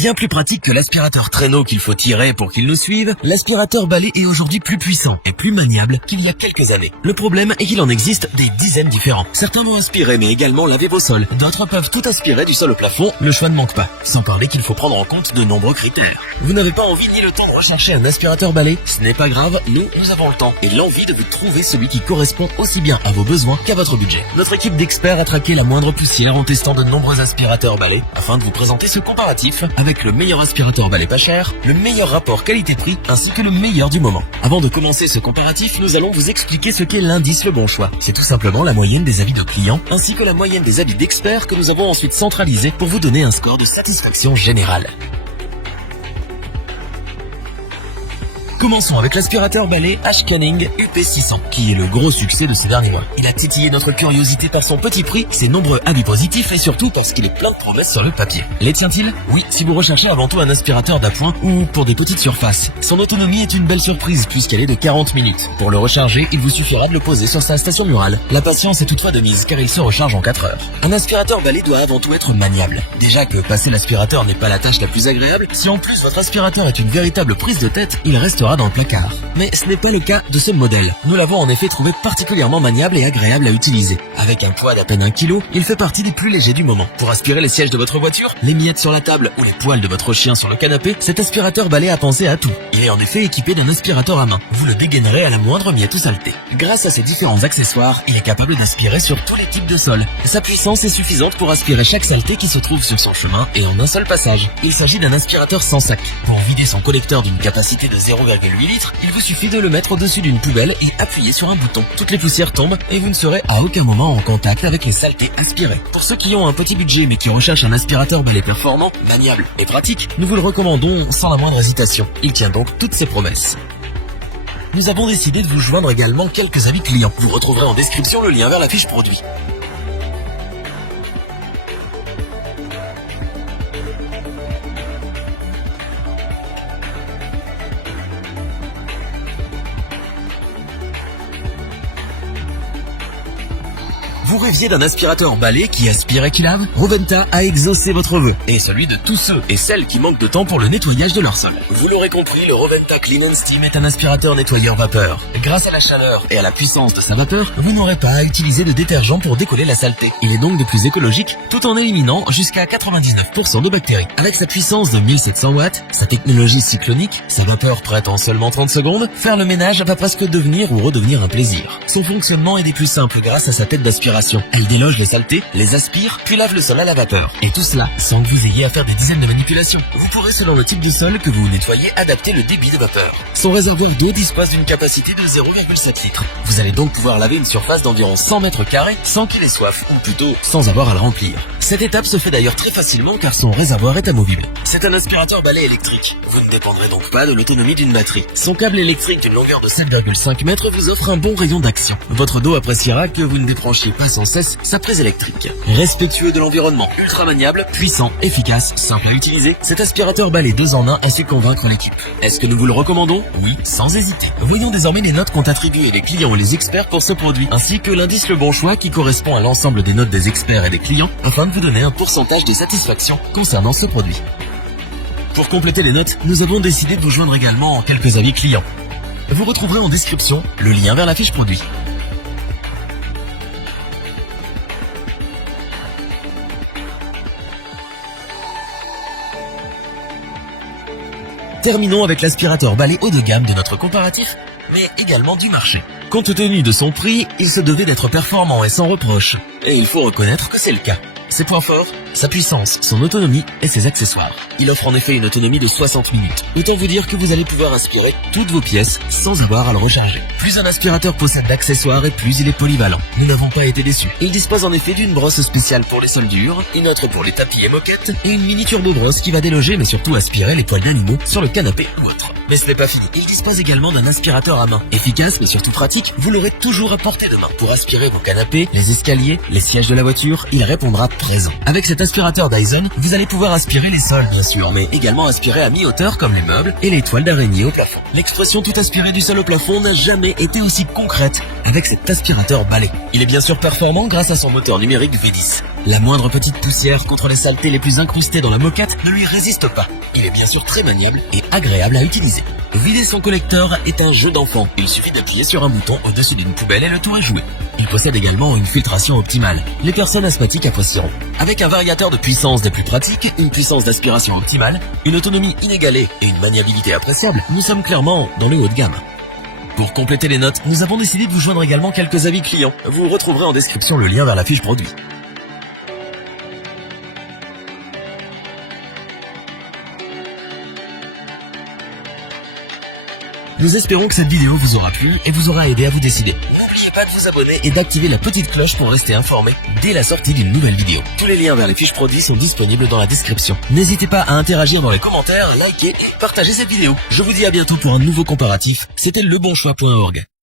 Bien plus pratique que l'aspirateur traîneau qu'il faut tirer pour qu'il nous suive, l'aspirateur balai est aujourd'hui plus puissant et plus maniable qu'il y a quelques années. Le problème est qu'il en existe des dizaines différents. Certains vont aspirer mais également laver vos sols. D'autres peuvent tout aspirer du sol au plafond, le choix ne manque pas. Sans parler qu'il faut prendre en compte de nombreux critères. Vous n'avez pas envie ni le temps de rechercher un aspirateur balai? Ce n'est pas grave, nous avons le temps et l'envie de vous trouver celui qui correspond aussi bien à vos besoins qu'à votre budget. Notre équipe d'experts a traqué la moindre poussière en testant de nombreux aspirateurs balai afin de vous présenter ce comparatif avec le meilleur aspirateur balai pas cher, le meilleur rapport qualité-prix ainsi que le meilleur du moment. Avant de commencer ce comparatif, nous allons vous expliquer ce qu'est l'indice Le Bon Choix. C'est tout simplement la moyenne des avis de clients ainsi que la moyenne des avis d'experts que nous avons ensuite centralisé pour vous donner un score de satisfaction générale. Commençons avec l'aspirateur balai H-Canning UP600, qui est le gros succès de ces derniers mois. Il a titillé notre curiosité par son petit prix, ses nombreux avis positifs et surtout parce qu'il est plein de promesses sur le papier. Les tient-il? Oui, si vous recherchez avant tout un aspirateur d'appoint ou pour des petites surfaces. Son autonomie est une belle surprise puisqu'elle est de 40 minutes. Pour le recharger, il vous suffira de le poser sur sa station murale. La patience est toutefois de mise car il se recharge en 4 heures. Un aspirateur balai doit avant tout être maniable. Déjà que passer l'aspirateur n'est pas la tâche la plus agréable, si en plus votre aspirateur est une véritable prise de tête, il restera dans le placard. Mais ce n'est pas le cas de ce modèle. Nous l'avons en effet trouvé particulièrement maniable et agréable à utiliser. Avec un poids d'à peine 1 kg, il fait partie des plus légers du moment. Pour aspirer les sièges de votre voiture, les miettes sur la table ou les poils de votre chien sur le canapé, cet aspirateur balai a pensé à tout. Il est en effet équipé d'un aspirateur à main. Vous le dégainerez à la moindre miette ou saleté. Grâce à ses différents accessoires, il est capable d'aspirer sur tous les types de sols. Sa puissance est suffisante pour aspirer chaque saleté qui se trouve sur son chemin et en un seul passage. Il s'agit d'un aspirateur sans sac. Pour vider son collecteur d'une capacité de 0,8 litres, il vous suffit de le mettre au-dessus d'une poubelle et appuyer sur un bouton. Toutes les poussières tombent et vous ne serez à aucun moment en contact avec les saletés aspirées. Pour ceux qui ont un petit budget mais qui recherchent un aspirateur balai performant, maniable et pratique, nous vous le recommandons sans la moindre hésitation. Il tient donc toutes ses promesses. Nous avons décidé de vous joindre également quelques avis clients. Vous retrouverez en description le lien vers la fiche produit. Vous rêviez d'un aspirateur balai qui aspire et qui lave? Roventa a exaucé votre vœu, et celui de tous ceux et celles qui manquent de temps pour le nettoyage de leur sol. Vous l'aurez compris, le Roventa Clean & Steam est un aspirateur nettoyeur vapeur. Grâce à la chaleur et à la puissance de sa vapeur, vous n'aurez pas à utiliser de détergent pour décoller la saleté. Il est donc de plus écologique, tout en éliminant jusqu'à 99% de bactéries. Avec sa puissance de 1700 watts, sa technologie cyclonique, sa vapeur prête en seulement 30 secondes, faire le ménage va presque devenir ou redevenir un plaisir. Son fonctionnement est des plus simples grâce à sa tête d'aspiration. Elle déloge les saletés, les aspire, puis lave le sol à la vapeur. Et tout cela sans que vous ayez à faire des dizaines de manipulations. Vous pourrez, selon le type de sol que vous nettoyez, adapter le débit de vapeur. Son réservoir d'eau dispose d'une capacité de 0,7 litres. Vous allez donc pouvoir laver une surface d'environ 100 mètres carrés sans qu'il ait soif, ou plutôt sans avoir à le remplir. Cette étape se fait d'ailleurs très facilement car son réservoir est amovible. C'est un aspirateur balai électrique. Vous ne dépendrez donc pas de l'autonomie d'une batterie. Son câble électrique d'une longueur de 7,5 mètres vous offre un bon rayon d'action. Votre dos appréciera que vous ne débranchiez pas sans cesse sa prise électrique. Respectueux de l'environnement, ultra maniable, puissant, efficace, simple à utiliser, cet aspirateur balai 2 en 1 a su convaincre l'équipe. Est-ce que nous vous le recommandons? Oui, sans hésiter. Voyons désormais les notes qu'ont attribuées les clients et les experts pour ce produit, ainsi que l'indice Le Bon Choix qui correspond à l'ensemble des notes des experts et des clients, afin de vous donner un pourcentage de satisfaction concernant ce produit. Pour compléter les notes, nous avons décidé de vous joindre également en quelques avis clients. Vous retrouverez en description le lien vers la fiche produit. Terminons avec l'aspirateur balai haut de gamme de notre comparatif, mais également du marché. Compte tenu de son prix, il se devait d'être performant et sans reproche. Et il faut reconnaître que c'est le cas. Ses points forts, sa puissance, son autonomie et ses accessoires. Il offre en effet une autonomie de 60 minutes. Autant vous dire que vous allez pouvoir aspirer toutes vos pièces sans avoir à le recharger. Plus un aspirateur possède d'accessoires et plus il est polyvalent. Nous n'avons pas été déçus. Il dispose en effet d'une brosse spéciale pour les sols durs, une autre pour les tapis et moquettes et une mini turbo brosse qui va déloger mais surtout aspirer les poils d'animaux sur le canapé ou autre. Mais ce n'est pas fini. Il dispose également d'un aspirateur à main. Efficace mais surtout pratique, vous l'aurez toujours à portée de main. Pour aspirer vos canapés, les escaliers, les sièges de la voiture, il répondra présent. Avec cet aspirateur Dyson, vous allez pouvoir aspirer les sols bien sûr, mais également aspirer à mi-hauteur comme les meubles et les toiles d'araignée au plafond. L'expression tout aspirer du sol au plafond n'a jamais été aussi concrète avec cet aspirateur balai. Il est bien sûr performant grâce à son moteur numérique V10. La moindre petite poussière contre les saletés les plus incrustées dans la moquette ne lui résiste pas. Il est bien sûr très maniable et agréable à utiliser. Vider son collecteur est un jeu d'enfant. Il suffit d'appuyer sur un bouton au-dessus d'une poubelle et le tour est joué. Il possède également une filtration optimale. Les personnes asthmatiques apprécieront. Avec un variateur de puissance des plus pratiques, une puissance d'aspiration optimale, une autonomie inégalée et une maniabilité appréciable, nous sommes clairement dans le haut de gamme. Pour compléter les notes, nous avons décidé de vous joindre également quelques avis clients. Vous retrouverez en description le lien vers la fiche produit. Nous espérons que cette vidéo vous aura plu et vous aura aidé à vous décider. N'oubliez pas de vous abonner et d'activer la petite cloche pour rester informé dès la sortie d'une nouvelle vidéo. Tous les liens vers les fiches produits sont disponibles dans la description. N'hésitez pas à interagir dans les commentaires, liker et partager cette vidéo. Je vous dis à bientôt pour un nouveau comparatif. C'était lebonchoix.org.